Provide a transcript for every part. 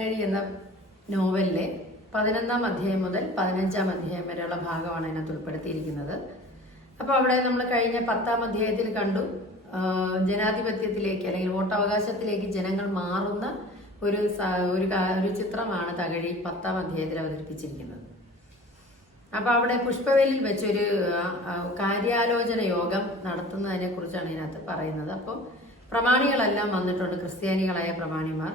കഴി എന്ന നോവലിലെ 11-ാം അധ്യായം മുതൽ 15-ാം അധ്യായം വരെയുള്ള ഭാഗമാണ് അതിനകത്ത് ഉൾപ്പെടുത്തിയിരിക്കുന്നത്. അപ്പോൾ അവിടെ നമ്മൾ കഴിഞ്ഞ 10-ാം അധ്യായത്തിൽ കണ്ടു ജനാധിപത്യത്തിലേക്ക് അല്ലെങ്കിൽ വോട്ടവകാശത്തിലേക്ക് ജനങ്ങൾ മാറുന്ന ഒരു ചിത്രമാണ് തകഴി 10-ാം അധ്യായത്തിൽ അവതരിപ്പിച്ചിരിക്കുന്നത്. അപ്പോൾ അവിടെ പുഷ്പവേലിൽ വെച്ചൊരു കാര്യാലോചന യോഗം നടത്തുന്നതിനെ കുറിച്ചാണ് ഇതിനകത്ത് പറയുന്നത്. അപ്പോൾ പ്രമാണികളെല്ലാം വന്നിട്ടുണ്ട്, ക്രിസ്ത്യാനികളായ പ്രമാണിമാർ.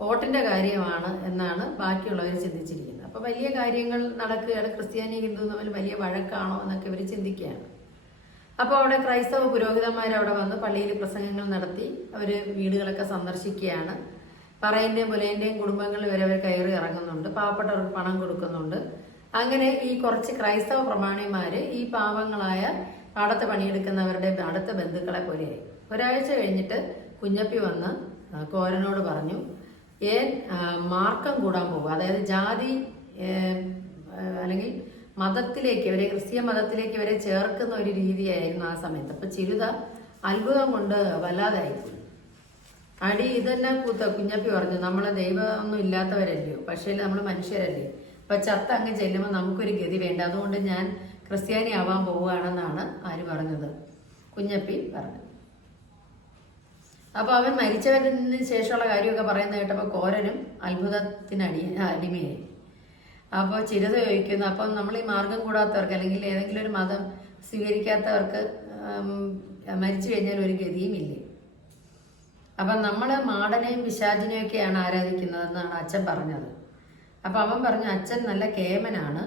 വോട്ടിന്റെ കാര്യമാണ് എന്നാണ് ബാക്കിയുള്ളവർ ചിന്തിച്ചിരിക്കുന്നത്. അപ്പോൾ വലിയ കാര്യങ്ങൾ നടക്കുകയാണ്, ക്രിസ്ത്യാനി ഹിന്ദു തമ്മിൽ വലിയ വഴക്കാണോ എന്നൊക്കെ ഇവർ ചിന്തിക്കുകയാണ്. അപ്പോൾ അവിടെ ക്രൈസ്തവ പുരോഹിതന്മാർ അവിടെ വന്ന് പള്ളിയിൽ പ്രസംഗങ്ങൾ നടത്തി അവർ വീടുകളൊക്കെ സന്ദർശിക്കുകയാണ്. പറയന്റെയും പുലയന്റെയും കുടുംബങ്ങളിൽ വരെ അവർ കയറി ഇറങ്ങുന്നുണ്ട്, പാവപ്പെട്ടവർക്ക് പണം കൊടുക്കുന്നുണ്ട്. അങ്ങനെ ഈ കുറച്ച് ക്രൈസ്തവ പ്രമാണിമാര് ഈ പാവങ്ങളായ പാടത്ത് പണിയെടുക്കുന്നവരുടെ അടുത്ത ബന്ധുക്കളെ പോലെയായി. ഒരാഴ്ച കഴിഞ്ഞിട്ട് കുഞ്ഞപ്പി വന്ന് കോരനോട് പറഞ്ഞു, മാർക്കം കൂടാൻ പോകും, അതായത് ജാതി അല്ലെങ്കിൽ മതത്തിലേക്ക് ഇവരെ, ക്രിസ്ത്യൻ മതത്തിലേക്ക് ഇവരെ ചേർക്കുന്ന ഒരു രീതിയായിരുന്നു ആ സമയത്ത്. അപ്പൊ ചിരുത അത്ഭുതം കൊണ്ട് വല്ലാതായിപ്പോയി. അടി ഇതന്നെ കുഞ്ഞപ്പി പറഞ്ഞു, നമ്മളെ ദൈവമൊന്നും ഇല്ലാത്തവരല്ലയോ, പക്ഷേ നമ്മൾ മനുഷ്യരല്ലേ, അപ്പൊ ചത്ത അങ്ങ് ചെല്ലുമ്പോൾ നമുക്കൊരു ഗതി വേണ്ട, അതുകൊണ്ട് ഞാൻ ക്രിസ്ത്യാനി ആവാൻ പോവുകയാണെന്നാണ് ആര് പറഞ്ഞത്? കുഞ്ഞപ്പി പറഞ്ഞു. അപ്പൊ അവൻ മരിച്ചവരിന് ശേഷമുള്ള കാര്യമൊക്കെ പറയുന്നത് കേട്ടപ്പോൾ കോരനും അടിമയായി. അപ്പോൾ ചിരത ചോദിക്കുന്നു, അപ്പം നമ്മൾ ഈ മാർഗം കൂടാത്തവർക്ക് അല്ലെങ്കിൽ ഏതെങ്കിലും ഒരു മതം സ്വീകരിക്കാത്തവർക്ക് മരിച്ചു കഴിഞ്ഞാൽ ഒരു ഗതിയും ഇല്ലേ? അപ്പം നമ്മൾ മാടനെയും പിശാചിനെയും ഒക്കെയാണ് ആരാധിക്കുന്നതെന്നാണ് അച്ഛൻ പറഞ്ഞത്. അപ്പം അവൻ പറഞ്ഞു, അച്ഛൻ നല്ല കേമനാണ്,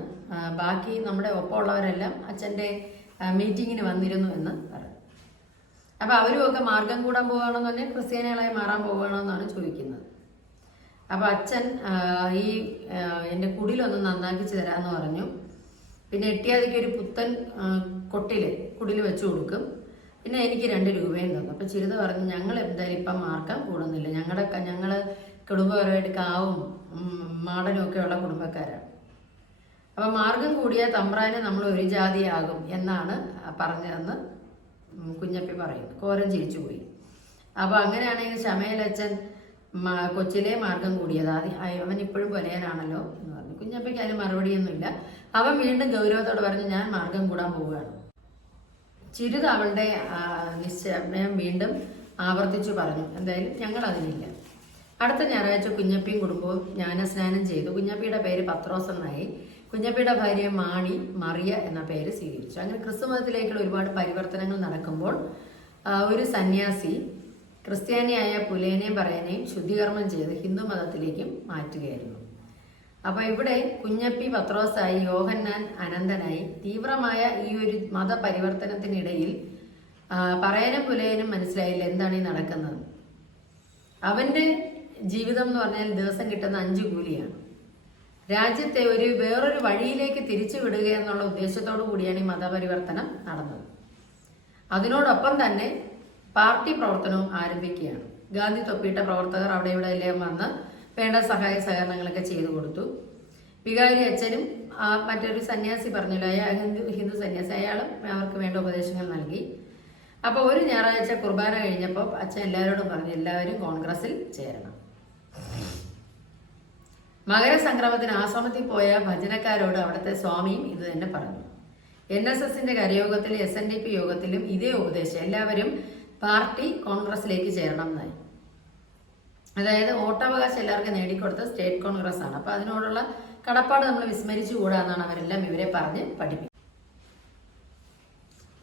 ബാക്കി നമ്മുടെ ഒപ്പമുള്ളവരെല്ലാം അച്ഛൻ്റെ മീറ്റിങ്ങിന് വന്നിരുന്നു എന്ന് പറഞ്ഞു. അപ്പം അവരും ഒക്കെ മാർഗം കൂടാൻ പോവുകയാണെന്ന് പറഞ്ഞാൽ ക്രിസ്ത്യാനികളായി മാറാൻ പോവുകയാണെന്നാണ് ചോദിക്കുന്നത്. അപ്പം അച്ഛൻ എൻ്റെ കുടിലൊന്ന് നന്നാക്കിച്ച് തരാമെന്ന് പറഞ്ഞു. പിന്നെ എട്ടിയാതിക്ക് ഒരു പുത്തൻ കുടിൽ വെച്ചു കൊടുക്കും, പിന്നെ എനിക്ക് 2 രൂപയും തന്നു. അപ്പം ചിരിത പറഞ്ഞു, ഞങ്ങൾ എന്തായാലും ഇപ്പം മാർക്കം കൂടുന്നില്ല, ഞങ്ങൾ കുടുംബപരമായിട്ട് കാവും മാടനും ഒക്കെ ഉള്ള കുടുംബക്കാരാണ്. അപ്പം മാർഗം കൂടിയ തമ്പ്രാനെ നമ്മൾ ഒരു ജാതിയാകും എന്നാണ് പറഞ്ഞതെന്ന് കുഞ്ഞപ്പി പറയുന്നു. കോരൻ ചിരിച്ചുപോയി. അപ്പൊ അങ്ങനെയാണെങ്കിൽ ശമേലച്ഛൻ കൊച്ചിലെ മാർഗം കൂടിയത്, അവൻ ഇപ്പോഴും കൊലയനാണല്ലോ എന്ന് പറഞ്ഞു. കുഞ്ഞപ്പയ്ക്ക് അതിന് മറുപടിയൊന്നുമില്ല. അവൻ വീണ്ടും ഗൗരവത്തോട് പറഞ്ഞു, ഞാൻ മാർഗം കൂടാൻ പോവുകയാണ്. ചിരുത അവളുടെ നിശ്ചയം വീണ്ടും ആവർത്തിച്ചു പറഞ്ഞു, എന്തായാലും ഞങ്ങൾ അതിനില്ല. അടുത്ത ഞായറാഴ്ച കുഞ്ഞപ്പിയും കുടുംബവും ജ്ഞാനസ്നാനം ചെയ്തു. കുഞ്ഞപ്പിയുടെ പേര് പത്രോസ് എന്നായി. കുഞ്ഞപ്പിയുടെ ഭാര്യ മാണി മറിയ എന്ന പേര് സ്വീകരിച്ചു. അങ്ങനെ ക്രിസ്തുമതത്തിലേക്കുള്ള ഒരുപാട് പരിവർത്തനങ്ങൾ നടക്കുമ്പോൾ ഒരു സന്യാസി ക്രിസ്ത്യാനിയായ പുലേനെയും പറയനെയും ശുദ്ധികർമ്മം ചെയ്ത് ഹിന്ദു മതത്തിലേക്കും മാറ്റുകയായിരുന്നു. അപ്പൊ ഇവിടെ കുഞ്ഞപ്പി പത്രോസായി, യോഹന്നാൻ അനന്തനായി. തീവ്രമായ ഈ ഒരു മതപരിവർത്തനത്തിനിടയിൽ പറയനും പുലയനും മനസ്സിലായില്ല എന്താണ് ഈ നടക്കുന്നത്. അവന്റെ ജീവിതം എന്ന് പറഞ്ഞാൽ ദിവസം കിട്ടുന്ന 5 കൂലിയാണ്. രാജ്യത്തെ വേറൊരു വഴിയിലേക്ക് തിരിച്ചു വിടുക എന്നുള്ള ഉദ്ദേശത്തോടു കൂടിയാണ് ഈ മതപരിവർത്തനം നടന്നത്. അതിനോടൊപ്പം തന്നെ പാർട്ടി പ്രവർത്തനവും ആരംഭിക്കുകയാണ്. ഗാന്ധി തൊപ്പിയിട്ട പ്രവർത്തകർ അവിടെ ഇവിടെ എല്ലാം വന്ന് വേണ്ട സഹായ സഹകരണങ്ങളൊക്കെ ചെയ്തു കൊടുത്തു. വികാരി അച്ഛനും മറ്റൊരു സന്യാസി പറഞ്ഞല്ലോ, ഹിന്ദു സന്യാസി, അയാളും അവർക്ക് വേണ്ട ഉപദേശങ്ങൾ നൽകി. അപ്പോൾ ഒരു ഞായറാഴ്ച കുർബാന കഴിഞ്ഞപ്പോൾ അച്ഛൻ എല്ലാവരോടും പറഞ്ഞു, എല്ലാവരും കോൺഗ്രസിൽ ചേരണം. മകരസംക്രമത്തിന് ആശ്രമത്തിൽ പോയ ഭജനക്കാരോട് അവിടുത്തെ സ്വാമിയും ഇത് തന്നെ പറഞ്ഞു. NSSന്റെ കരയോഗത്തിൽ SNDP യോഗത്തിലും ഇതേ ഉപദേശം, എല്ലാവരും പാർട്ടി കോൺഗ്രസിലേക്ക് ചേരണം എന്നായി. അതായത് വോട്ടവകാശം എല്ലാവർക്കും നേടിക്കൊടുത്ത സ്റ്റേറ്റ് കോൺഗ്രസ് ആണ്. അപ്പൊ അതിനോടുള്ള കടപ്പാട് നമ്മൾ വിസ്മരിച്ചുകൂടാന്നാണ് അവരെല്ലാം ഇവരെ പറഞ്ഞ് പഠിപ്പിക്കുന്നത്.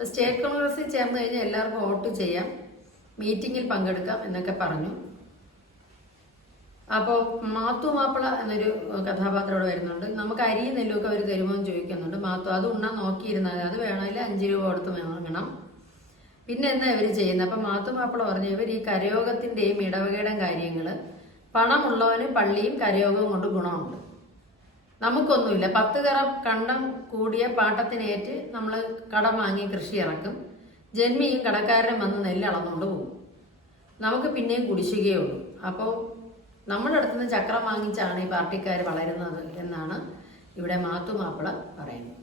സ്റ്റേറ്റ് കോൺഗ്രസിൽ ചേർന്ന് കഴിഞ്ഞാൽ എല്ലാവർക്കും വോട്ട് ചെയ്യാം, മീറ്റിങ്ങിൽ പങ്കെടുക്കാം എന്നൊക്കെ പറഞ്ഞു. അപ്പോൾ മാത്തു മാപ്പിള എന്നൊരു കഥാപാത്രം ഇവിടെ വരുന്നുണ്ട്. നമുക്ക് അരിയും നെല്ലുമൊക്കെ അവർ തരുമോ എന്ന് ചോദിക്കുന്നുണ്ട്. മാത്തു അത് ഉണ്ണാൻ നോക്കിയിരുന്നാൽ അത് വേണമെങ്കിൽ 5 രൂപ കൊടുത്ത് വാങ്ങണം. പിന്നെ എന്താ ഇവർ ചെയ്യുന്നത്? അപ്പം മാത്തു മാപ്പിള പറഞ്ഞു, ഇവർ ഈ കരയോഗത്തിന്റെയും ഇടവകയുടെയും കാര്യങ്ങൾ, പണമുള്ളവന് പള്ളിയും കരയോഗവും കൊണ്ട് ഗുണമുണ്ട്, നമുക്കൊന്നുമില്ല. 10 കറ കണ്ടം കൂടിയ പാട്ടത്തിനേറ്റ് നമ്മൾ കടം വാങ്ങി കൃഷി ഇറക്കും, ജന്മിയും കടക്കാരനും വന്ന് നെല്ല് അളന്നുകൊണ്ട് പോകും, നമുക്ക് പിന്നെയും കുടിശ്ശികയുള്ളൂ. അപ്പോൾ നമ്മുടെ അടുത്തുനിന്ന് ചക്രം വാങ്ങിച്ചാണ് ഈ പാർട്ടിക്കാർ വളരുന്നത് എന്നാണ് ഇവിടെ മാത്തു മാപ്പിള പറയുന്നത്.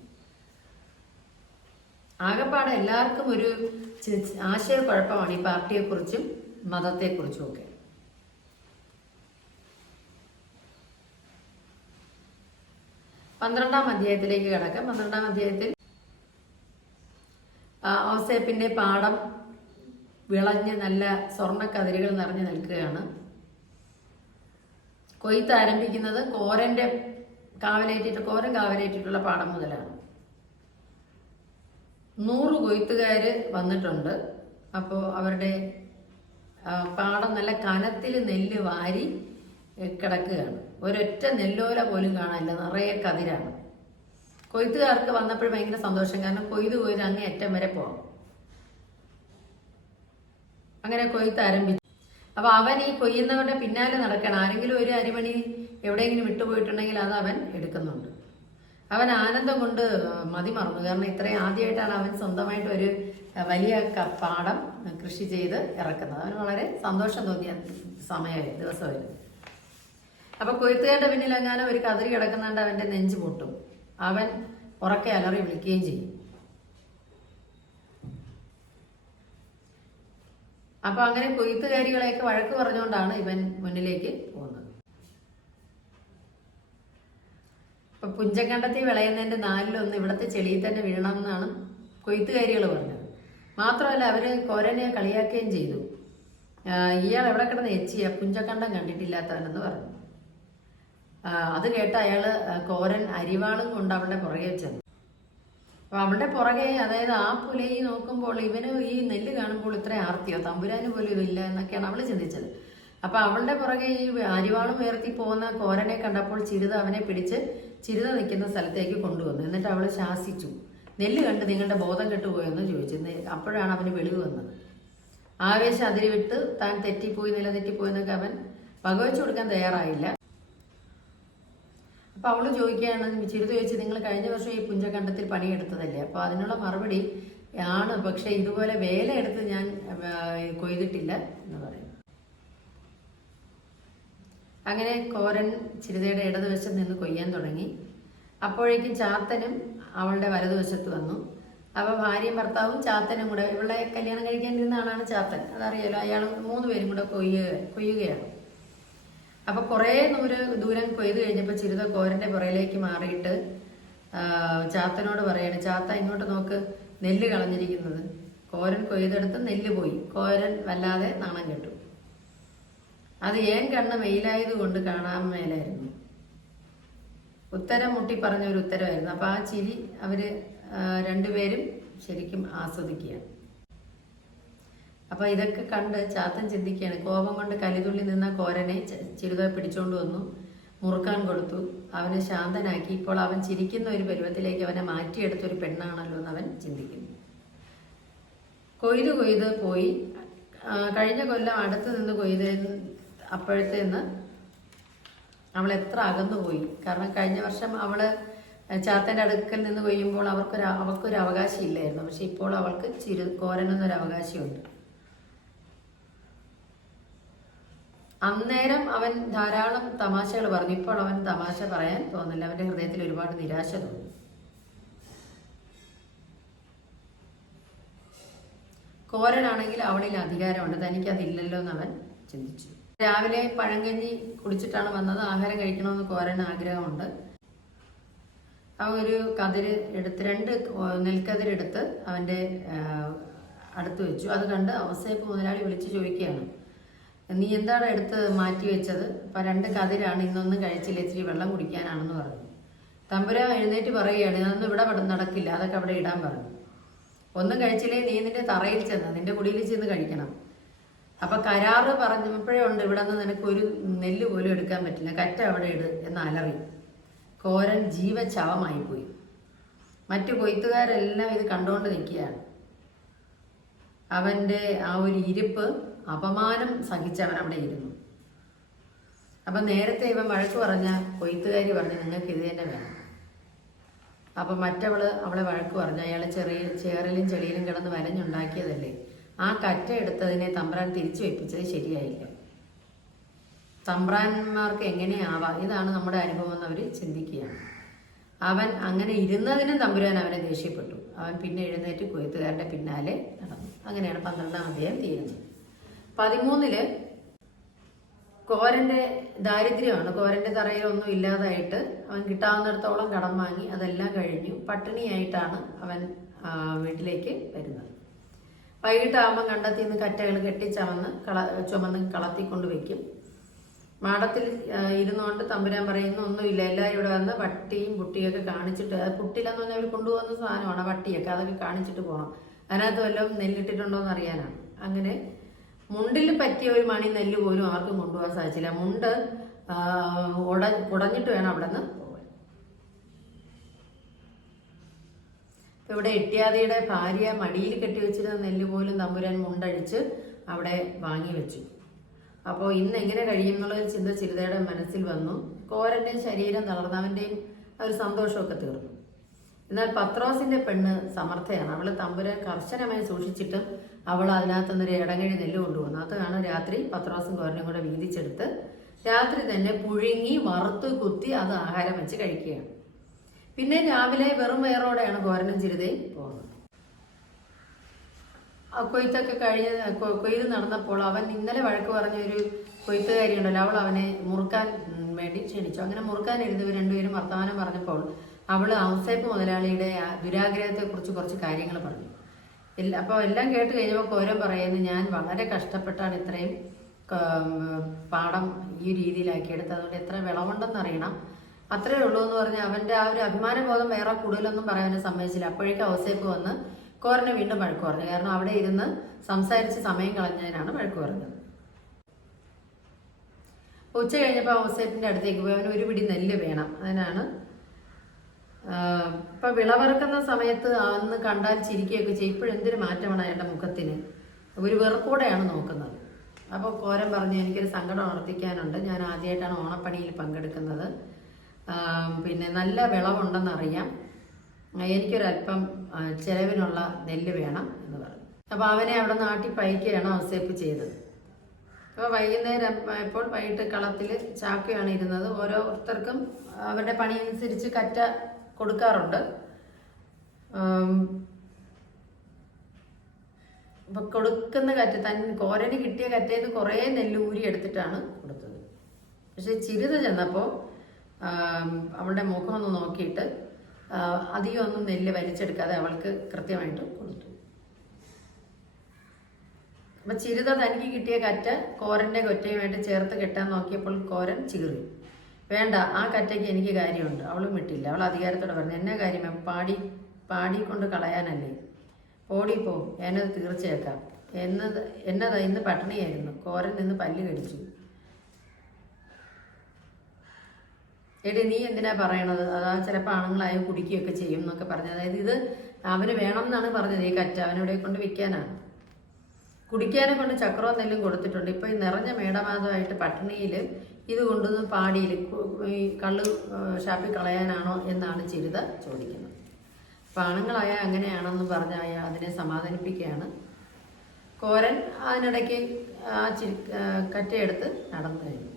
ആകെപ്പാടെ എല്ലാവർക്കും ഒരു ആശയക്കുഴപ്പമാണ് ഈ പാർട്ടിയെക്കുറിച്ചും മതത്തെക്കുറിച്ചും ഒക്കെ. 12-ാം അധ്യായത്തിലേക്ക് കിടക്കാം. 12-ാം അധ്യായത്തിൽ ഔസേപ്പിന്റെ പാടം വിളഞ്ഞ് നല്ല സ്വർണ്ണക്കതിരുകൾ നിറഞ്ഞു നിൽക്കുകയാണ്. കൊയ്ത്ത് ആരംഭിക്കുന്നത് കോരൻ കാവലേറ്റിട്ടുള്ള പാടം മുതലാണ്. 100 കൊയ്ത്തുകാര് വന്നിട്ടുണ്ട്. അപ്പോൾ അവരുടെ പാടം നല്ല കനത്തിൽ നെല്ല് വാരി കിടക്കുകയാണ്. ഒരൊറ്റ നെല്ലോല പോലും കാണാനില്ല, നിറയെ കതിരാണ്. കൊയ്ത്തുകാർക്ക് വന്നപ്പോൾ ഭയങ്കര സന്തോഷം, കാരണം കൊയ്ത് അങ്ങേ അറ്റം വരെ പോകാം. അങ്ങനെ കൊയ്ത്ത് ആരംഭിച്ചു. അപ്പൊ അവൻ ഈ കൊയ്യുന്നവരുടെ പിന്നാലെ നടക്കണം. ആരെങ്കിലും ഒരു അരിമണി എവിടെയെങ്കിലും വിട്ടുപോയിട്ടുണ്ടെങ്കിൽ അത് അവൻ എടുക്കുന്നുണ്ട്. അവൻ ആനന്ദം കൊണ്ട് മതിമറന്നു, കാരണം ഇത്രയും ആദ്യമായിട്ടാണ് അവൻ സ്വന്തമായിട്ട് ഒരു വലിയ പാടം കൃഷി ചെയ്ത് ഇറക്കുന്നത്. അവന് വളരെ സന്തോഷം തോന്നിയ ദിവസമായിരുന്നു. അപ്പൊ കൊയ്ത്തുകാരുടെ പിന്നിൽ എങ്ങാനും ഒരു കതിരി കിടക്കുന്നുണ്ട്, അവന്റെ നെഞ്ച് പൊട്ടും. അവൻ ഉറക്കെ അലറി വിളിക്കുകയും ചെയ്യും. അപ്പൊ അങ്ങനെ കൊയ്ത്തുകാരികളെയൊക്കെ വഴക്ക് പറഞ്ഞുകൊണ്ടാണ് ഇവൻ മുന്നിലേക്ക് പോകുന്നത്. ഇപ്പൊ പുഞ്ചക്കണ്ടത്തിൽ വിളയുന്നതിന്റെ 4-1 ഇവിടത്തെ ചെളിയിൽ തന്നെ വീഴണം എന്നാണ് കൊയ്ത്തുകാരികൾ പറഞ്ഞത്. മാത്രമല്ല അവര് കോരനെ കളിയാക്കുകയും ചെയ്തു. ഇയാൾ എവിടെ കിടന്ന് എച്ചിയ പുഞ്ചക്കണ്ടം കണ്ടിട്ടില്ലാത്തവനെന്ന് പറഞ്ഞു. അത് കേട്ട അയാള് കോരൻ അരിവാളും കൊണ്ട് അവളുടെ പുറകെ ചെന്നു. അപ്പൊ അവളുടെ പുറകെ, അതായത് ആ പുലയി നോക്കുമ്പോൾ ഇവന് ഈ നെല്ല് കാണുമ്പോൾ ഇത്ര ആർത്തിയോ, തമ്പുരാന് പോലും ഇതില്ല എന്നൊക്കെയാണ് അവള് ചിന്തിച്ചത്. അപ്പൊ അവളുടെ പുറകെ ഈ അരിവാളും ഉയർത്തി പോകുന്ന കോരനെ കണ്ടപ്പോൾ ചിരുത അവനെ പിടിച്ച് ചിരുത നിൽക്കുന്ന സ്ഥലത്തേക്ക് കൊണ്ടുവന്നു. എന്നിട്ട് അവള് ശാസിച്ചു, നെല്ല് കണ്ട് നിങ്ങളുടെ ബോധം കെട്ടുപോയെന്ന് ചോദിച്ചു. അപ്പോഴാണ് അവന് വെളിവ് വന്നത്. ആവേശം അതിരിവിട്ട് താൻ നിലതെറ്റിപ്പോയെന്നൊക്കെ അവൻ വകവെച്ചു കൊടുക്കാൻ തയ്യാറായില്ല. അപ്പൊ അവള് ചോദിക്കുകയാണ്, ചിരുത ചോദിച്ചു, നിങ്ങൾ കഴിഞ്ഞ വർഷം ഈ പുഞ്ചക്കണ്ടത്തിൽ പണിയെടുത്തതല്ലേ? അപ്പൊ അതിനുള്ള മറുപടി ആണ്, പക്ഷെ ഇതുപോലെ വേല എടുത്ത് ഞാൻ കൊയ്തിട്ടില്ല എന്ന് പറയും. അങ്ങനെ കോരൻ ചിരുതയുടെ ഇടതുവശത്ത് നിന്ന് കൊയ്യാൻ തുടങ്ങി. അപ്പോഴേക്കും ചാത്തനും അവളുടെ വലതുവശത്ത് വന്നു. അപ്പൊ ഭാര്യയും ഭർത്താവും ചാത്തനും കൂടെ, ഇവളെ കല്യാണം കഴിക്കാൻ നിന്നാണ് ചാത്തൻ, അതറിയാലോ. അയാൾ 3 പേരും കൂടെ കൊയ്യുകയാണ്. അപ്പൊ കുറെ ദൂരം കൊയ്ത് കഴിഞ്ഞപ്പോൾ ചിരുത കോരന്റെ പുറയിലേക്ക് മാറിയിട്ട് ചാത്തനോട് പറയാണ്, ചാത്ത ഇങ്ങോട്ട് നോക്ക്, നെല്ല് കളഞ്ഞിരിക്കുന്നത്. കോരൻ കൊയ്തെടുത്ത് നെല്ല് പോയി. കോരൻ വല്ലാതെ നാണം കെട്ടു. അത് ഏൻ കണ്ണ് മെയിലായത് കൊണ്ട് കാണാൻ മേലായിരുന്നു. ഉത്തരം മുട്ടി പറഞ്ഞ ഒരു ഉത്തരവായിരുന്നു. അപ്പൊ ആ ചിരി അവര് രണ്ടുപേരും ശരിക്കും ആസ്വദിക്കുകയാണ്. അപ്പൊ ഇതൊക്കെ കണ്ട് ചാത്തൻ ചിന്തിക്കുകയാണ്. കോപം കൊണ്ട് കലിതുള്ളി നിന്ന കോരനെ ചിരുത പിടിച്ചോണ്ട് വന്നു, മുറുക്കാൻ കൊടുത്തു, അവനെ ശാന്തനാക്കി. ഇപ്പോൾ അവൻ ചിരിക്കുന്ന ഒരു പരുവത്തിലേക്ക് അവനെ മാറ്റിയെടുത്തൊരു പെണ്ണാണല്ലോ എന്ന് അവൻ ചിന്തിക്കുന്നു. കൊയ്ത് പോയി. കഴിഞ്ഞ കൊല്ലം അടുത്ത് നിന്ന് കൊയ്ത് അപ്പോഴത്തേന്ന് അവൾ എത്ര അകന്നു പോയി. കാരണം കഴിഞ്ഞ വർഷം അവള് ചാത്തന്റെ അടുക്കൽ നിന്ന് കൊയ്യുമ്പോൾ അവൾക്കൊരു അവകാശം ഇല്ലായിരുന്നു. പക്ഷെ ഇപ്പോൾ അവൾക്ക് കോരനൊന്നൊരു അവകാശമുണ്ട്. അന്നേരം അവൻ ധാരാളം തമാശകൾ പറഞ്ഞു. ഇപ്പോൾ അവൻ തമാശ പറയാൻ തോന്നില്ല. അവന്റെ ഹൃദയത്തിൽ ഒരുപാട് നിരാശ തോന്നി. കോരനാണെങ്കിൽ അവളിൽ അധികാരമുണ്ട്, തനിക്കതില്ലല്ലോ എന്ന് അവൻ ചിന്തിച്ചു. രാവിലെ പഴങ്കഞ്ഞി കുടിച്ചിട്ടാണ് വന്നത്. ആഹാരം കഴിക്കണമെന്ന് കോരന് ആഗ്രഹമുണ്ട്. അവൻ ഒരു കതിര് എടുത്ത് 2 നെൽക്കതിരെടുത്ത് അവന്റെ അടുത്ത് വെച്ചു. അത് കണ്ട് ഔസേപ്പ് മുതലാളി വിളിച്ചു ചോദിക്കുകയാണ്, നീ എന്താണ് എടുത്ത് മാറ്റി വെച്ചത്? അപ്പൊ 2 കതിരാണ്, ഇന്നൊന്നും കഴിച്ചില്ല, ഇച്ചിരി വെള്ളം കുടിക്കാനാണെന്ന് പറഞ്ഞു. തമ്പുരാൻ എഴുന്നേറ്റ് പറയുകയാണ്, ഇതൊന്നും ഇവിടെ നടക്കില്ല, അതൊക്കെ അവിടെ ഇടാൻ പറഞ്ഞു. ഒന്നും കഴിച്ചില്ലേ നീ നിന്റെ തറയിൽ ചെന്ന് നിന്റെ കുടിയിൽ ചെന്ന് കഴിക്കണം. അപ്പൊ കരാറ് പറഞ്ഞപ്പോഴേ ഉണ്ട്, ഇവിടെ നിന്ന് നിനക്ക് ഒരു നെല്ല് പോലും എടുക്കാൻ പറ്റില്ല, കറ്റ അവിടെ ഇട് എന്ന് അലറി. കോരൻ ജീവച്ഛവമായി പോയി. മറ്റു കൊയ്ത്തുകാരെല്ലാം ഇത് കണ്ടുകൊണ്ട് നിൽക്കുകയാണ്. അവന്റെ ആ ഒരു ഇരിപ്പ്, അപമാനം സഹിച്ചവൻ അവിടെ ഇരുന്നു. അപ്പൊ നേരത്തെ ഇവൻ വഴക്ക് പറഞ്ഞ കൊയ്ത്തുകാരി പറഞ്ഞു, നിങ്ങൾക്ക് ഇത് തന്നെ വേണം. അപ്പൊ മറ്റവള് അവളെ വഴക്ക് പറഞ്ഞു, അയാളെ ചേറിലും ചെളിയിലും കിടന്ന് വരഞ്ഞുണ്ടാക്കിയതല്ലേ, ആ കറ്റ എടുത്തതിനെ തമ്പ്രാൻ തിരിച്ചു വെപ്പിച്ചത് ശരിയായില്ല. തമ്പ്രാന്മാർക്ക് എങ്ങനെയാവാം, ഇതാണ് നമ്മുടെ അനുഭവം എന്ന് അവർ ചിന്തിക്കുകയാണ്. അവൻ അങ്ങനെ ഇരുന്നതിനും തമ്പുരാൻ അവനെ ദേഷ്യപ്പെട്ടു. അവൻ പിന്നെ എഴുന്നേറ്റ് കൊയ്ത്തുകാരുടെ പിന്നാലെ നടന്നു. അങ്ങനെയാണ് 12-ാം അധ്യായം തീരുന്നത്. 13-ല് കോരന്റെ ദാരിദ്ര്യമാണ്. കോരന്റെ തറയിലൊന്നും ഇല്ലാതായിട്ട് അവൻ കിട്ടാവുന്നിടത്തോളം കടം വാങ്ങി അതെല്ലാം കഴിഞ്ഞു. പട്ടിണിയായിട്ടാണ് അവൻ വീട്ടിലേക്ക് വരുന്നത്. വൈകിട്ടാകുമ്പോൾ കണ്ടെത്തി നിന്ന് കറ്റകൾ കെട്ടിച്ചമന്ന് ചുമന്ന് കളത്തിക്കൊണ്ട് വെക്കും. മാടത്തിൽ ഇരുന്നുകൊണ്ട് തമ്പുരാൻ പറയുന്ന ഒന്നുമില്ല, എല്ലാവരും ഇവിടെ വന്ന് പട്ടിയും പുട്ടിയൊക്കെ കാണിച്ചിട്ട്, പുട്ടിലെന്ന് പറഞ്ഞാൽ അവർ കൊണ്ടുപോകുന്ന സാധനമാണ് പട്ടിയൊക്കെ, അതൊക്കെ കാണിച്ചിട്ട് പോകണം. അതിനകത്ത് വല്ലതും നെല്ലിട്ടിട്ടുണ്ടോ എന്ന് അറിയാനാണ്. അങ്ങനെ മുണ്ടിൽ പറ്റിയ ഒരു മണി നെല്ല് പോലും ആർക്കും കൊണ്ടുപോകാൻ സാധിച്ചില്ല. മുണ്ട് കുടഞ്ഞിട്ട് വേണം അവിടെ നിന്ന് പോകാൻ. ഇവിടെ ഇട്ടിയാദിയുടെ ഭാര്യ മടിയിൽ കെട്ടിവെച്ചിരുന്ന നെല്ല് പോലും തമ്പുരാൻ മുണ്ടഴിച്ച് അവിടെ വാങ്ങി വെച്ചു. അപ്പോൾ ഇന്ന് എങ്ങനെ കഴിയും എന്നുള്ളൊരു ചിന്ത ചിരിതയുടെ മനസ്സിൽ വന്നു. കോരന്റെയും ശരീരം തളർന്നവന്റെയും ഒരു സന്തോഷമൊക്കെ തീർന്നു. എന്നാൽ പത്രോസിന്റെ പെണ്ണ് സമർത്ഥയാണ്. അവള് തമ്പുരാൻ കർശനമായി സൂക്ഷിച്ചിട്ടും അവൾ അതിനകത്തുനിന്നൊരു ഇടങ്ങഴി നെല്ല് കൊണ്ടുവന്നു. അതാണ് രാത്രി പത്രോസും കോരനും കൂടെ വീതിച്ചെടുത്ത് രാത്രി തന്നെ പുഴുങ്ങി വറുത്ത് കുത്തി അത് ആഹാരം വെച്ച് കഴിക്കുകയാണ്. പിന്നെ രാവിലെ വെറും വയറോടെയാണ് കോരനും ചിരിതയും പോകുന്നത്. കൊയ്ത്തൊക്കെ കൊയ്ത് നടന്നപ്പോൾ അവൻ ഇന്നലെ വഴക്ക് പറഞ്ഞ ഒരു കൊയ്ത്തുകാരി ഉണ്ടല്ലോ, അവൾ അവനെ മുറുക്കാൻ വേണ്ടി ക്ഷണിച്ചു. അങ്ങനെ മുറുക്കാൻ എഴുതിയവർ രണ്ടുപേരും വർത്തമാനം പറഞ്ഞപ്പോൾ അവള് ഔസേപ്പ് മുതലാളിയുടെ ദുരാഗ്രഹത്തെ കുറിച്ച് കുറച്ച് കാര്യങ്ങൾ പറഞ്ഞു. അപ്പോൾ എല്ലാം കേട്ട് കഴിഞ്ഞപ്പോൾ കോരൻ പറയുന്നു, ഞാൻ വളരെ കഷ്ടപ്പെട്ടാണ് ഇത്രയും പാടം ഈ രീതിയിലാക്കിയെടുത്ത്, അതുകൊണ്ട് എത്ര വിളവുണ്ടെന്ന് അറിയണം, അത്രേ ഉള്ളൂ എന്ന് പറഞ്ഞ് അവന്റെ ആ ഒരു അഭിമാനബോധം വേറെ കൂടുതലൊന്നും പറയാൻ സമ്മതിച്ചില്ല. അപ്പോഴേക്കും ഔസേപ്പ് വന്ന് കോരനെ വീണ്ടും വഴക്ക് പറഞ്ഞു. കാരണം അവിടെ ഇരുന്ന് സംസാരിച്ച് സമയം കളഞ്ഞതിനാണ് വഴക്ക് പറഞ്ഞത്. ഉച്ച കഴിഞ്ഞപ്പോൾ ഔസേപ്പിന്റെ അടുത്തേക്ക് പോയി അവന് ഒരു പിടി നെല്ല് വേണം. അതിനാണ് ഇപ്പൊ വിളവെറുക്കുന്ന സമയത്ത് അന്ന് കണ്ടാൽ ചിരിക്കുകയൊക്കെ ചെയ്യും. ഇപ്പോഴെന്തൊരു മാറ്റമാണ് അയാളുടെ മുഖത്തിന്, ഒരു വെറുപ്പോടെയാണ് നോക്കുന്നത്. അപ്പോൾ കോരൻ പറഞ്ഞു, എനിക്കൊരു സങ്കടം ഉണർത്തിക്കാനുണ്ട്, ഞാൻ ആദ്യമായിട്ടാണ് ഓണപ്പണിയിൽ പങ്കെടുക്കുന്നത്, പിന്നെ നല്ല വിളവുണ്ടെന്നറിയാം, എനിക്കൊരല്പം ചെലവിനുള്ള നെല്ല് വേണം എന്ന് പറഞ്ഞു. അപ്പോൾ അവനെ അവിടെ നാട്ടി പയക്കുകയാണ് ഔസേപ്പ് ചെയ്തത്. അപ്പോൾ വൈകുന്നേരം ഇപ്പോൾ വൈകിട്ട് കളത്തിൽ ചാക്കയാണ് ഇരുന്നത്. ഓരോരുത്തർക്കും അവരുടെ പണി അനുസരിച്ച് കറ്റ കൊടുക്കാറുണ്ട്. അപ്പൊ കൊടുക്കുന്ന കറ്റ കോരന് കിട്ടിയ കറ്റയിൽ നിന്ന് കുറേ നെല്ല് ഊരി എടുത്തിട്ടാണ് കൊടുത്തത്. പക്ഷെ ചിരിത ചെന്നപ്പോൾ അവളുടെ മുഖം ഒന്ന് നോക്കിയിട്ട് അധികം ഒന്നും നെല്ല് വലിച്ചെടുക്കാതെ അവൾക്ക് കൃത്യമായിട്ട് കൊടുത്തു. അപ്പൊ ചിരിത തനിക്ക് കിട്ടിയ കറ്റ കോരന്റെ കൊറ്റയുമായിട്ട് ചേർത്ത് കെട്ടാൻ നോക്കിയപ്പോൾ കോരൻ ചീറി. വേണ്ട, ആ കറ്റയ്ക്ക് എനിക്ക് കാര്യമുണ്ട്. അവളും വിട്ടില്ല. അവൾ അധികാരത്തോടെ പറഞ്ഞു, എന്നാ കാര്യം, പാടി കൊണ്ട് കളയാനല്ലേ, ഓടിപ്പോ, എന്നത് തീർച്ചയാക്കാം. എന്നതാ ഇന്ന് പട്ടിണിയായിരുന്നു, കോരൻ നിന്ന് പല്ല് കടിച്ചു. എടി നീ എന്തിനാ പറയണത്, അതാ ചിലപ്പോൾ ആണുങ്ങളായ കുടിക്കുകയൊക്കെ ചെയ്യും എന്നൊക്കെ പറഞ്ഞു. അതായത് ഇത് അവന് വേണം എന്നാണ് പറഞ്ഞത്. ഈ കറ്റ അവനിവിടെ കൊണ്ട് വിൽക്കാനാണ്. കുടിക്കാനെ കൊണ്ട് ചക്രവും നെല്ലും കൊടുത്തിട്ടുണ്ട്. ഇപ്പൊ ഈ നിറഞ്ഞ മേടമാധമായിട്ട് പട്ടിണിയിൽ ഇത് കൊണ്ടുവന്ന് പാടിയിൽ ഈ കള്ള് ഷാപ്പിൽ കളയാനാണോ എന്നാണ് ചിരിത ചോദിക്കുന്നത്. അപ്പൊ ആണുങ്ങളായ അങ്ങനെയാണെന്ന് പറഞ്ഞ അതിനെ സമാധാനിപ്പിക്കുകയാണ്. കോരൻ അതിനിടയ്ക്ക് ആ കറ്റയെടുത്ത് നടന്നു കഴിഞ്ഞു.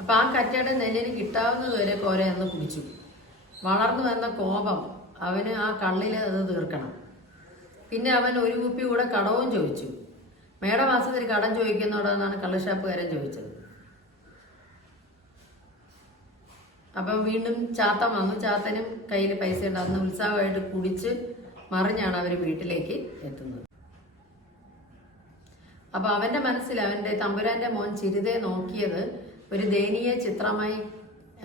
അപ്പൊ ആ കറ്റയുടെ നെല്ലിന് കിട്ടാവുന്നതുവരെ കോരൻ അന്ന് കുടിച്ചു. വളർന്നു വന്ന കോപം അവന് ആ കള്ളിൽ അത് തീർക്കണം. പിന്നെ അവൻ ഒരു കുപ്പി കൂടെ കടവും ചോദിച്ചു. മേടമാസത്തിൽ കടം ചോദിക്കുന്നോടെന്നാണ് കള്ളുഷാപ്പുകാരൻ ചോദിച്ചത്. അപ്പം വീണ്ടും ചാത്തൻ വന്നു. ചാത്തനും കയ്യിൽ പൈസ ഉണ്ട്. അന്ന് ഉത്സാഹമായിട്ട് കുടിച്ച് മറിഞ്ഞാണ് അവർ വീട്ടിലേക്ക് എത്തുന്നത്. അപ്പൊ അവന്റെ മനസ്സിൽ അവന്റെ തമ്പുരാന്റെ മോൻ ചിരിതയെ നോക്കിയത് ഒരു ദയനീയ ചിത്രമായി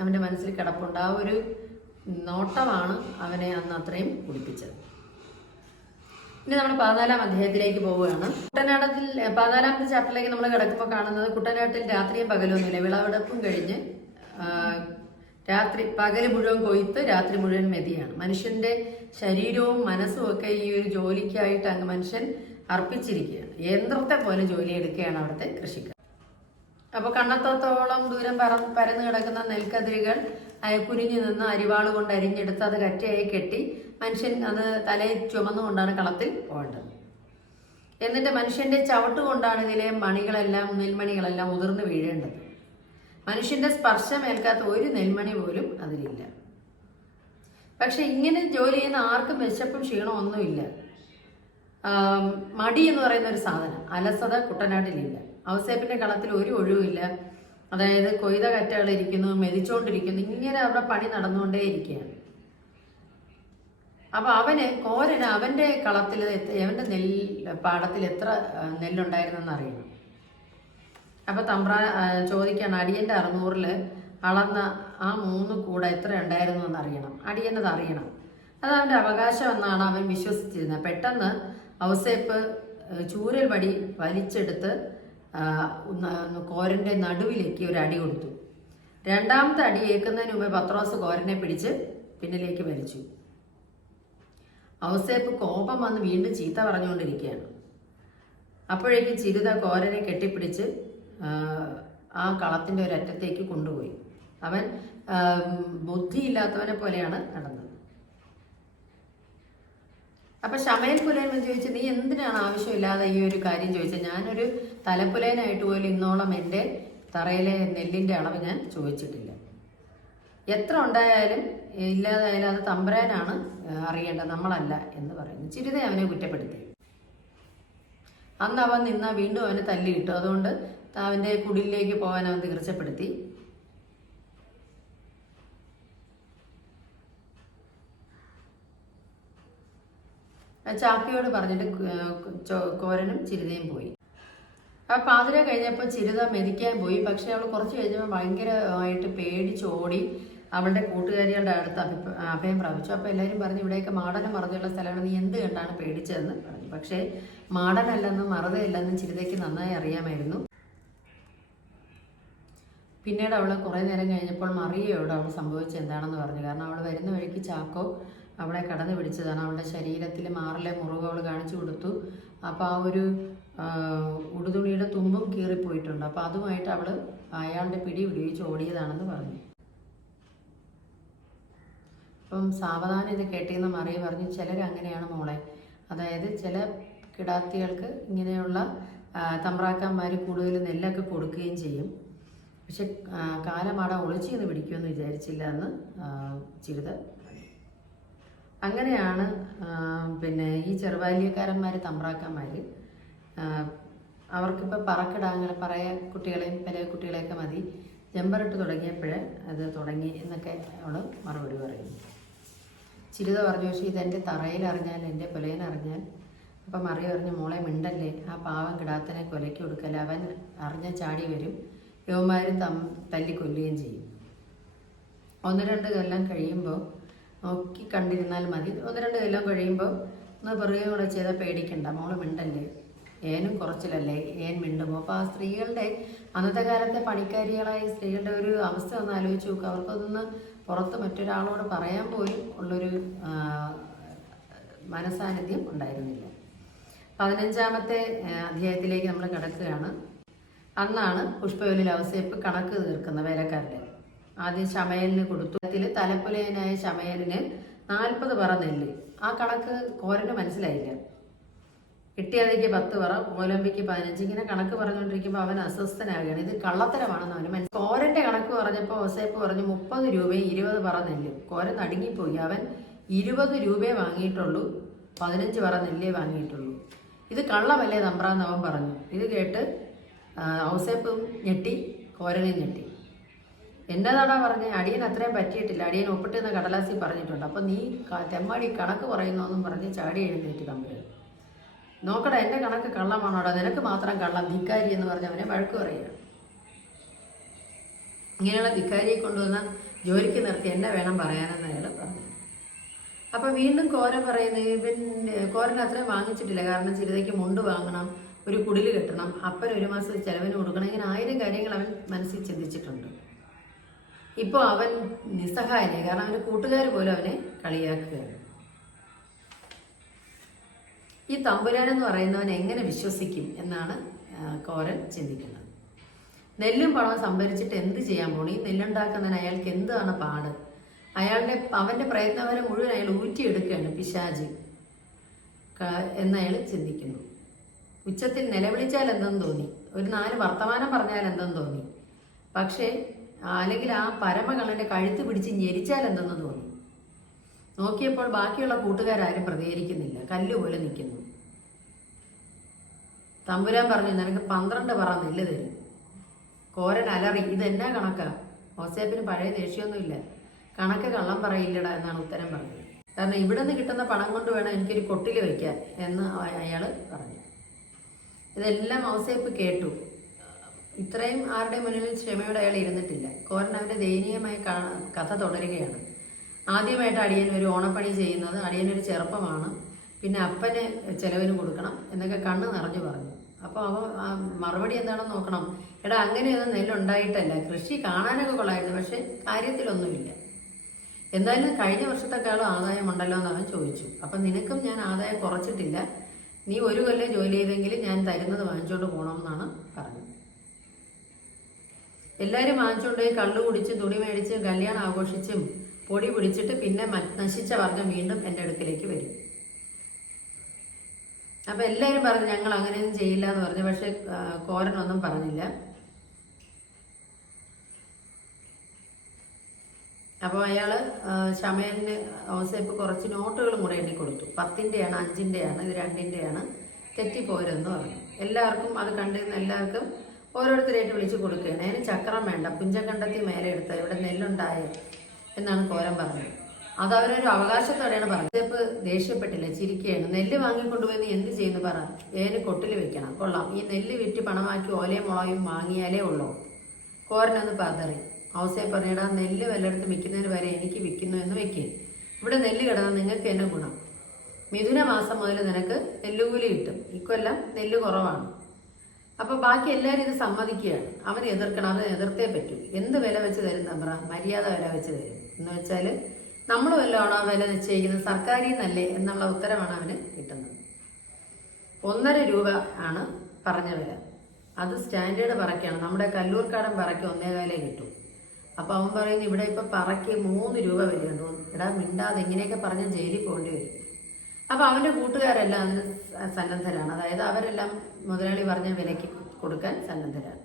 അവന്റെ മനസ്സിൽ കിടപ്പുണ്ട്. ആ ഒരു നോട്ടമാണ് അവനെ അന്ന് അത്രയും കുടിപ്പിച്ചത്. ഇനി നമ്മൾ 14-ാം അധ്യായത്തിലേക്ക് പോവുകയാണ്. കുട്ടനാട്ടിൽ 14-ാമത്തെ ചാപ്റ്ററിലേക്ക് നമ്മൾ കിടക്കുമ്പോൾ കാണുന്നത് കുട്ടനാട്ടിൽ രാത്രിയും പകലൊന്നുമില്ല. വിളവെടുപ്പും കഴിഞ്ഞ് പകല് മുഴുവൻ കൊയ്ത്ത്, രാത്രി മുഴുവൻ മെതിയാണ്. മനുഷ്യന്റെ ശരീരവും മനസ്സും ഒക്കെ ഈ ഒരു ജോലിക്കായിട്ട് അങ്ങ് മനുഷ്യൻ അർപ്പിച്ചിരിക്കുകയാണ്. യന്ത്രത്തെ പോലെ ജോലി എടുക്കുകയാണ് അവിടുത്തെ കൃഷിക്കാർ. അപ്പൊ കണ്ണത്തോളം ദൂരം പരന്നു കിടക്കുന്ന നെൽക്കതിരുകൾ കുനിഞ്ഞു നിന്ന് അരിവാള് കൊണ്ട് അരിഞ്ഞെടുത്ത് അത് കറ്റയായി കെട്ടി മനുഷ്യൻ അത് തലയിൽ ചുമന്നുകൊണ്ടാണ് കളത്തിൽ പോകേണ്ടത്. എന്നിട്ട് മനുഷ്യന്റെ ചവിട്ട് കൊണ്ടാണ് ഇതിലെ മണികളെല്ലാം നെൽമണികളെല്ലാം ഉതിർന്നു വീഴേണ്ടത്. മനുഷ്യന്റെ സ്പർശമേൽക്കാത്ത ഒരു നെൽമണി പോലും അതിലില്ല. പക്ഷെ ഇങ്ങനെ ജോലി ചെയ്യുന്ന ആർക്കും വിശപ്പും ക്ഷീണവും ഒന്നുമില്ല. മടി എന്ന് പറയുന്ന ഒരു സാധനം, അലസത കുട്ടനാട്ടിലില്ല. ഔസേപ്പിന്റെ കളത്തിൽ ഒരു ഒഴിവില്ല. അതായത് കൊയ്ത കറ്റകൾ ഇരിക്കുന്നു, മെതിച്ചുകൊണ്ടിരിക്കുന്നു, ഇങ്ങനെ അവിടെ പണി നടന്നുകൊണ്ടേ ഇരിക്കുകയാണ്. അപ്പൊ കോരന് അവന്റെ കളത്തിൽ അവന്റെ പാടത്തിൽ എത്ര നെല്ലുണ്ടായിരുന്നെന്ന് അറിയണം. അപ്പൊ ചോദിക്കാണ്, അടിയന്റെ 600 അളന്ന ആ 3 കൂട എത്ര ഉണ്ടായിരുന്നു എന്ന് അറിയണം, അടിയനത് അറിയണം. അത് അവന്റെ അവകാശം എന്നാണ് അവൻ വിശ്വസിച്ചിരുന്നത്. പെട്ടെന്ന് ഔസേപ്പ് ചൂരൽ വടി വലിച്ചെടുത്ത് കോരന്റെ നടുവിലേക്ക് ഒരു അടി കൊടുത്തു. രണ്ടാമത്തെ അടി ഏൽക്കുന്നതിന് മുമ്പ് പത്രോസ് കോരനെ പിടിച്ച് പിന്നിലേക്ക് വലിച്ചു. ഔസേപ്പ് കോപം വന്ന് വീണ്ടും ചീത്ത പറഞ്ഞുകൊണ്ടിരിക്കുകയാണ്. അപ്പോഴേക്കും ചിരിത കോരനെ കെട്ടിപ്പിടിച്ച് ആ കളത്തിന്റെ ഒരറ്റത്തേക്ക് കൊണ്ടുപോയി. അവൻ ബുദ്ധിയില്ലാത്തവനെ പോലെയാണ് നടന്നത്. അപ്പൊ ശമയൽ പുലയൻ ചോദിച്ചു, നീ എന്തിനാണ് ആവശ്യമില്ലാതെ ഈ ഒരു കാര്യം ചോദിച്ചത്? ഞാനൊരു തലപ്പുലയനായിട്ട് പോലും ഇന്നോളം എൻ്റെ തറയിലെ നെല്ലിന്റെ അളവ് ഞാൻ ചോദിച്ചിട്ടില്ല. എത്ര ഉണ്ടായാലും ഇല്ലാതായാലും അത് തമ്പുരാനാണ് അറിയേണ്ടത്, നമ്മളല്ല എന്ന് പറയുന്നു. ചിരിത അവനെ കുറ്റപ്പെടുത്തി. അന്ന് അവൻ നിന്നാ വീണ്ടും അവന് തല്ലി കിട്ടും. അതുകൊണ്ട് അവന്റെ കുടിലേക്ക് പോകാൻ അവൻ തീർച്ചപ്പെടുത്തി. ചാക്കിയോട് പറഞ്ഞിട്ട് കോരനും ചിരിതയും പോയി. ആ പാതിര കഴിഞ്ഞപ്പോൾ ചിരിത മെതിക്കാൻ പോയി. പക്ഷെ അവൾ കുറച്ച് കഴിഞ്ഞപ്പോൾ ഭയങ്കരമായിട്ട് പേടിച്ചോടി അവളുടെ കൂട്ടുകാരികളുടെ അടുത്ത് അഭയം പ്രാപിച്ചു. അപ്പോൾ എല്ലാവരും പറഞ്ഞു, ഇവിടെയൊക്കെ മാടനും മറുതയുള്ള സ്ഥലമാണ്, നീ എന്ത് കണ്ടാണ് പേടിച്ചതെന്ന് പറഞ്ഞു. പക്ഷേ മാടനല്ലെന്നും മറുതയല്ലെന്നും ചിരിതയ്ക്ക് നന്നായി അറിയാമായിരുന്നു. പിന്നീട് അവൾ കുറേ നേരം കഴിഞ്ഞപ്പോൾ മറിയയോട് അവൾ സംഭവിച്ചത് എന്താണെന്ന് പറഞ്ഞു. കാരണം അവൾ വരുന്ന വഴിക്ക് ചാക്കോ അവളെ കടന്നു പിടിച്ചതാണ്. അവളുടെ ശരീരത്തിൽ മാറിലെ മുറിവ് അവൾ കാണിച്ചു കൊടുത്തു. അപ്പോൾ ആ ഒരു ഉടുതുണിയുടെ തുമ്പും കീറിപ്പോയിട്ടുണ്ട്. അപ്പോൾ അതുമായിട്ട് അവൾ അയാളുടെ പിടി വിടിവിച്ച് ഓടിയതാണെന്ന് പറഞ്ഞു. അപ്പം സാവധാനം ഇത് കേട്ടിരുന്ന മറിയ പറഞ്ഞു, ചിലരങ്ങനെയാണ് മോളെ. അതായത് ചില കിടാത്തികൾക്ക് ഇങ്ങനെയുള്ള തമ്പ്രാക്കന്മാർ കൂടുതൽ നെല്ലൊക്കെ കൊടുക്കുകയും ചെയ്യും. പക്ഷെ കാലമാട ഒളിച്ചെന്ന് പിടിക്കുമെന്ന് വിചാരിച്ചില്ല എന്ന് ചിരിത. അങ്ങനെയാണ് പിന്നെ ഈ ചെറുബാല്യക്കാരന്മാർ തമ്പ്രാക്കന്മാർ അവർക്കിപ്പോൾ പറക്കിടാങ്ങൾ കുട്ടികളെയും പല കുട്ടികളെയൊക്കെ മതി, ജമ്പറിട്ട് തുടങ്ങിയപ്പോഴേ അത് തുടങ്ങി എന്നൊക്കെ അവൾ മറുപടി പറയുന്നു. ചിരിത പറഞ്ഞു, പക്ഷേ ഇതെൻ്റെ തറയിൽ അറിഞ്ഞാൽ, എൻ്റെ പുലയൻ അറിഞ്ഞാൽ. അപ്പം മറിയ പറഞ്ഞു, മോളെ മിണ്ടല്ലേ, ആ പാവം കിടാത്തനെ കൊലയ്ക്ക് കൊടുക്കല്ലേ, അവൻ അറിഞ്ഞ ചാടി വരും, യവന്മാരും തല്ലിക്കൊല്ലുകയും ചെയ്യും. 1-2 കൊല്ലം കഴിയുമ്പോൾ നോക്കി കണ്ടിരുന്നാൽ മതി. 1-2 കൊല്ലം കഴിയുമ്പോൾ ഒന്ന് പറയുകയും കൂടെ ചെയ്താൽ പേടിക്കണ്ട, മോള് മിണ്ടല്ലേ, ഏനും കുറച്ചിലല്ലേ, ഏൻ മിണ്ടുമോ. അപ്പോൾ ആ സ്ത്രീകളുടെ അന്നത്തെ കാലത്തെ പണിക്കാരികളായ സ്ത്രീകളുടെ ഒരു അവസ്ഥ ഒന്ന് ആലോചിച്ച് നോക്കുക. അവർക്കൊന്ന് പുറത്ത് മറ്റൊരാളോട് പറയാൻ പോലും ഉള്ളൊരു മനസാന്നിധ്യം ഉണ്ടായിരുന്നില്ല. 15-ാമത്തെ അധ്യായത്തിലേക്ക് നമ്മൾ കിടക്കുകയാണ്. അന്നാണ് പുഷ്പവലിൽ ഔസേപ്പ് കണക്ക് തീർക്കുന്ന വേലക്കാരുടെ. ആദ്യം ശമയലിന് കൊടുത്തു. തലപ്പുലയനായ ശമയലിന് 40 പറ നെല്ല്. ആ കണക്ക് കോരന് മനസ്സിലായില്ല. കിട്ടിയതിക്ക് 10 പറ, കോലമ്പിക്ക് 15. ഇങ്ങനെ കണക്ക് പറഞ്ഞുകൊണ്ടിരിക്കുമ്പോൾ അവൻ അസ്വസ്ഥനാകുകയാണ്. ഇത് കള്ളത്തരമാണെന്ന് അവന് മനസ്സിലായി. കോരന്റെ കണക്ക് പറഞ്ഞപ്പോൾ ഔസേപ്പ് പറഞ്ഞു 30 രൂപയും 20 പറ നെല്ല്. കോരൻ നടുങ്ങിപ്പോയി. അവൻ 20 രൂപയെ വാങ്ങിയിട്ടുള്ളൂ, 15 പറ നെല്ലേ വാങ്ങിയിട്ടുള്ളൂ. ഇത് കള്ളമല്ലേ തമ്പ്രാന്ന് അവൻ പറഞ്ഞു. ഇത് കേട്ട് ഔസേപ്പും ഞെട്ടി, കോരനും ഞെട്ടി. എന്നതാടാ പറഞ്ഞേ, അടിയൻ അത്രയും പറ്റിയിട്ടില്ല, അടിയൻ ഒപ്പിട്ടെന്ന് കടലാസി പറഞ്ഞിട്ടുണ്ട്. അപ്പം നീ തെമ്മാടി കണക്ക് പറയുന്നോന്നും പറഞ്ഞ് ചാടി എഴുന്നേറ്റ് തമ്പുരാൻ. നോക്കടാ, എൻ്റെ കണക്ക് കള്ളമാണോടാ, നിനക്ക് മാത്രം കള്ളം, ധിക്കാരി എന്ന് പറഞ്ഞ് അവനെ വഴക്ക് പറയുക. ഇങ്ങനെയുള്ള ധിക്കാരിയെ കൊണ്ടുവന്ന ജോലിക്ക് നിർത്തി എന്നെ വേണം പറയാനെന്ന് അയാൾ പറഞ്ഞു. അപ്പം വീണ്ടും കോരൻ പറയുന്നത്, കോരൻ അത്രയും വാങ്ങിച്ചിട്ടില്ല. കാരണം ചിരിതയ്ക്ക് മുണ്ട് വാങ്ങണം, ഒരു കുടില് കെട്ടണം, അപ്പൻ 1 മാസം ചെലവിന് കൊടുക്കണം, ഇങ്ങനെ 1000 കാര്യങ്ങൾ അവൻ മനസ്സിൽ ചിന്തിച്ചിട്ടുണ്ട്. ഇപ്പോൾ അവൻ നിസ്സഹായനായി. കാരണം അവൻ്റെ കൂട്ടുകാർ പോലും അവനെ കളിയാക്കുകയാണ്. ഈ തമ്പുരാനെന്ന് പറയുന്നവൻ എങ്ങനെ വിശ്വസിക്കും എന്നാണ് കോരൻ ചിന്തിക്കുന്നത്. നെല്ലും പണവും സംഭരിച്ചിട്ട് എന്ത് ചെയ്യാൻ പോണു? ഈ നെല്ലുണ്ടാക്കുന്നതിന് അയാൾക്ക് എന്താണ് പാട്? അവൻ്റെ പ്രയത്നവരെ മുഴുവൻ അയാൾ ഊറ്റിയെടുക്കുകയാണ് പിശാച് എന്നയാൾ ചിന്തിക്കുന്നു. ഉച്ചത്തിൽ നിലവിളിച്ചാൽ എന്തെന്ന് തോന്നി, ഒരു 4 വർത്തമാനം പറഞ്ഞാൽ എന്തെന്ന് തോന്നി, പക്ഷേ അല്ലെങ്കിൽ ആ പരമകള്ളന്റെ കഴുത്ത് പിടിച്ച് ഞെരിച്ചാൽ എന്തെന്ന് തോന്നി. നോക്കിയപ്പോൾ ബാക്കിയുള്ള കൂട്ടുകാരും പ്രതികരിക്കുന്നില്ല, കല്ലുപോലെ നിൽക്കുന്നു. തമ്പുരാൻ പറഞ്ഞു നിനക്ക് 12 പറ നെല്ല് തരും. കോരൻ അലറി, ഇതെന്നാ കണക്കാ? ഔസേപ്പിന് പഴയ ദേഷ്യമൊന്നുമില്ല. കണക്ക് കള്ളം പറയില്ലടാ എന്നാണ് ഉത്തരം പറഞ്ഞത്. കാരണം ഇവിടെ നിന്ന് കിട്ടുന്ന പണം കൊണ്ട് വേണം എനിക്കൊരു കൊട്ടിൽ വയ്ക്കാൻ എന്ന് അയാൾ പറഞ്ഞു. ഇതെല്ലാം ഔസേപ്പ് കേട്ടു. ഇത്രയും ആരുടെ മുന്നിലും ക്ഷമയോടെ അയാൾ ഇരുന്നിട്ടില്ല. കോരൻ അവന്റെ ദയനീയമായ കഥ തുടരുകയാണ്. ആദ്യമായിട്ട് അടിയൻ ഒരു ഓണപ്പണി ചെയ്യുന്നത്, അടിയനൊരു ചെറുപ്പമാണ്, പിന്നെ അപ്പന് ചെലവിന് കൊടുക്കണം എന്നൊക്കെ കണ്ണ് നിറഞ്ഞു പറഞ്ഞു. അപ്പോൾ അവൻ മറുപടി എന്താണെന്ന് നോക്കണം. എടാ, അങ്ങനെയൊന്നും നെല്ലുണ്ടായിട്ടല്ല, കൃഷി കാണാനൊക്കെ കൊള്ളായിരുന്നു, പക്ഷെ കാര്യത്തിലൊന്നുമില്ല. എന്തായാലും കഴിഞ്ഞ വർഷത്തെക്കാളും ആദായം ഉണ്ടല്ലോ എന്ന് അവൻ ചോദിച്ചു. അപ്പം നിനക്കും ഞാൻ ആദായം കുറച്ചിട്ടില്ല, നീ ഒരു കൊല്ലം ജോലി ചെയ്തെങ്കിലും ഞാൻ തരുന്നത് വാങ്ങിച്ചോണ്ട് പോകണം എന്നാണ് പറഞ്ഞത്. എല്ലാവരും വാങ്ങിച്ചുകൊണ്ട് പോയി കള്ളു കുടിച്ചും തുണി മേടിച്ചും കല്യാണം ആഘോഷിച്ചും പൊടി പിടിച്ചിട്ട് പിന്നെ നശിച്ച വർഗം വീണ്ടും എൻ്റെ അടുക്കിലേക്ക് വരും. അപ്പം എല്ലാവരും പറഞ്ഞു ഞങ്ങൾ അങ്ങനെയൊന്നും ചെയ്യില്ല എന്ന് പറഞ്ഞു. പക്ഷെ കോരനൊന്നും പറഞ്ഞില്ല. അപ്പോൾ അയാൾ ശമയന് ഔസേപ്പ് കുറച്ച് നോട്ടുകളും കൂടെ എണ്ണി കൊടുത്തു. 10-ൻ്റെയാണ്, 5-ൻ്റെയാണ്, ഇത് 2-ൻ്റെയാണ്, തെറ്റിപ്പോരെന്ന് പറഞ്ഞു. എല്ലാവർക്കും അത് കണ്ടിരുന്ന എല്ലാവർക്കും ഓരോരുത്തരായിട്ട് വിളിച്ച് കൊടുക്കുകയാണ്. അതിന് ചക്രം വേണ്ട, പുഞ്ചക്കണ്ടത്തി മേലെ എടുത്ത ഇവിടെ നെല്ലുണ്ടായോ എന്നാണ് കോരൻ പറഞ്ഞത്. അത് അവരൊരു അവകാശത്തോടെയാണ് പറഞ്ഞത്. ഔസേപ്പ് ദേഷ്യപ്പെട്ടില്ല, ചിരിക്കുകയാണ്. നെല്ല് വാങ്ങിക്കൊണ്ടുപോയി നീ എന്ത് ചെയ്യുന്നു പറ? ഏന് കൊട്ടിൽ വെക്കണം. കൊള്ളാം, ഈ നെല്ല് വിറ്റ് പണമാക്കി ഓലയും മുളയും വാങ്ങിയാലേ ഉള്ളൂ. കോരനൊന്ന് പതറി. ഔസേപ്പ് പറഞ്ഞിടാ, നെല്ല് വല്ലയിടത്ത് വിൽക്കുന്നതിന് വരെ എനിക്ക് വിൽക്കുന്നു എന്ന് വെക്കേ. ഇവിടെ നെല്ല് കിടന്നാൽ നിങ്ങൾക്ക് എന്നെ ഗുണം. മിഥുന മാസം മുതൽ നിനക്ക് നെല്ലുകൂലി കിട്ടും. ഇക്കൊല്ലം നെല്ല് കുറവാണ്. അപ്പൊ ബാക്കി എല്ലാവരും ഇത് സമ്മതിക്കുകയാണ്. അവൻ എതിർക്കണം, അവൻ എതിർത്തേ പറ്റൂ. എന്ത് വില വെച്ച് തരും തമ്പ്ര? മര്യാദ വില വെച്ച് തരും എന്ന് വെച്ചാൽ നമ്മൾ വല്ലതാണോ വില നിശ്ചയിക്കുന്നത്, സർക്കാരിൽ നിന്നല്ലേ എന്നുള്ള ഉത്തരവാണ് അവന് കിട്ടുന്നത്. 1.5 രൂപ ആണ് പറഞ്ഞ വില. അത് സ്റ്റാൻഡേർഡ് പറക്കാണ്. നമ്മുടെ കല്ലൂർക്കാടൻ പറയ്ക്ക് 1.25 കിട്ടും. അപ്പൊ അവൻ പറയുന്നത് ഇവിടെ ഇപ്പൊ പറയ്ക്ക് 3 രൂപ വിലയുണ്ടോ? എടാ മിണ്ടാതെ എങ്ങനെയൊക്കെ പറഞ്ഞ ജയിലിൽ പോകേണ്ടി വരും. അപ്പൊ അവന്റെ കൂട്ടുകാരെല്ലാം അതിന് സന്നദ്ധരാണ്. അതായത് അവരെല്ലാം മുതലാളി പറഞ്ഞ വിലയ്ക്ക് കൊടുക്കാൻ സന്നദ്ധരാണ്.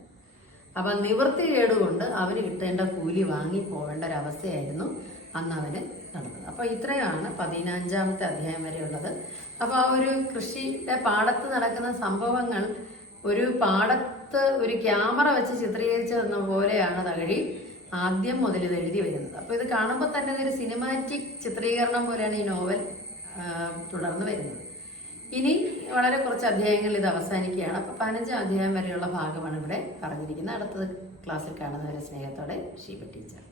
അപ്പൊ നിവൃത്തികേടുകൊണ്ട് അവന് കിട്ടേണ്ട കൂലി വാങ്ങി പോവേണ്ട ഒരവസ്ഥയായിരുന്നു അന്ന് അവന് നടന്നത്. അപ്പൊ ഇത്രയാണ് 15-ാമത്തെ അധ്യായം വരെയുള്ളത്. അപ്പൊ ആ ഒരു കൃഷിയുടെ പാടത്ത് നടക്കുന്ന സംഭവങ്ങൾ ഒരു പാടത്ത് ഒരു ക്യാമറ വെച്ച് ചിത്രീകരിച്ചതെന്ന പോലെയാണ് തകഴി ആദ്യം മുതൽ ഇത് എഴുതി വരുന്നത്. അപ്പൊ ഇത് കാണുമ്പോൾ തന്നെ ഒരു സിനിമാറ്റിക് ചിത്രീകരണം പോലെയാണ് ഈ നോവൽ തുടർന്ന് വരുന്നത്. ഇനി വളരെ കുറച്ച് അധ്യായങ്ങളിൽ ഇത് അവസാനിക്കുകയാണ്. അപ്പൊ 15-ാം അധ്യായം വരെയുള്ള ഭാഗമാണ് ഇവിടെ പറഞ്ഞിരിക്കുന്നത്. അടുത്തത് ക്ലാസ്സിൽ കാണുന്നവരെ സ്നേഹത്തോടെ ഷീബ ടീച്ചർ.